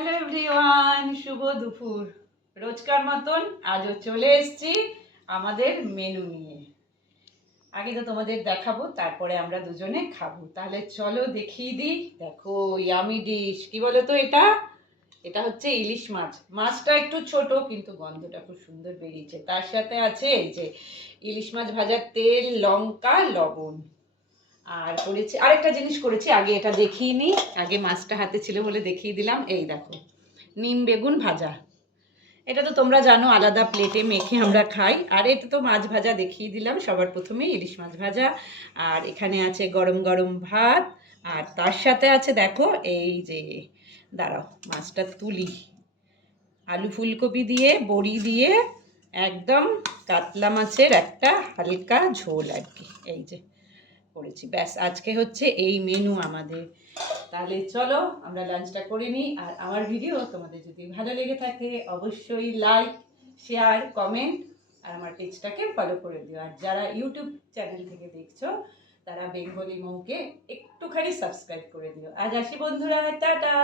Hello everyone, শুভ দুপুর। রোজকার মতন আজও চলে এসেছি আমাদের মেনু নিয়ে। আগে তো তোমাদের দেখাবো, তারপরে আমরা দুজনে খাবো। তাহলে চলো দেখিয়ে দিই। দেখো ইয়ামি ডিশ, কি বলো তো এটা? এটা হচ্ছে ইলিশ মাছ। মাছটা একটু ছোট, কিন্তু গন্ধটা খুব সুন্দর বেরিয়েছে। তার সাথে আছে এই যে ইলিশ মাছ ভাজার তেল, লঙ্কা, লবণ। আর করেছি আরেকটা জিনিস করেছি, আগে এটা দেখিয়ে নিই। আগে মাছটা হাতে ছিল বলে দেখিয়ে দিলাম। এই দেখো, নিম বেগুন ভাজা। এটা তো তোমরা জানো, আলাদা প্লেটে মেখে আমরা খাই। আর এটা তো মাছ ভাজা দেখিয়ে দিলাম সবার প্রথমে, ইলিশ মাছ ভাজা। আর এখানে আছে গরম গরম ভাত। আর তার সাথে আছে দেখো এই যে, দাঁড়াও মাছটা তুলি, আলু ফুলকপি দিয়ে বড়ি দিয়ে একদম কাতলা মাছের একটা হালকা ঝোল আর কি। এই যে করেছি, ব্যাস আজকে হচ্ছে এই মেনু আমাদের। তাহলে চলো আমরা লাঞ্চটা করে নিই। আর আমার ভিডিও তোমাদের যদি ভালো লেগে থাকে অবশ্যই লাইক, শেয়ার, কমেন্ট আর আমার পেজটাকে ফলো করে দিও। আর যারা ইউটিউব চ্যানেল থেকে দেখছো তারা বেঙ্গলি মৌকে একটুখানি সাবস্ক্রাইব করে দিও। আজ আসি বন্ধুরা, টাটা।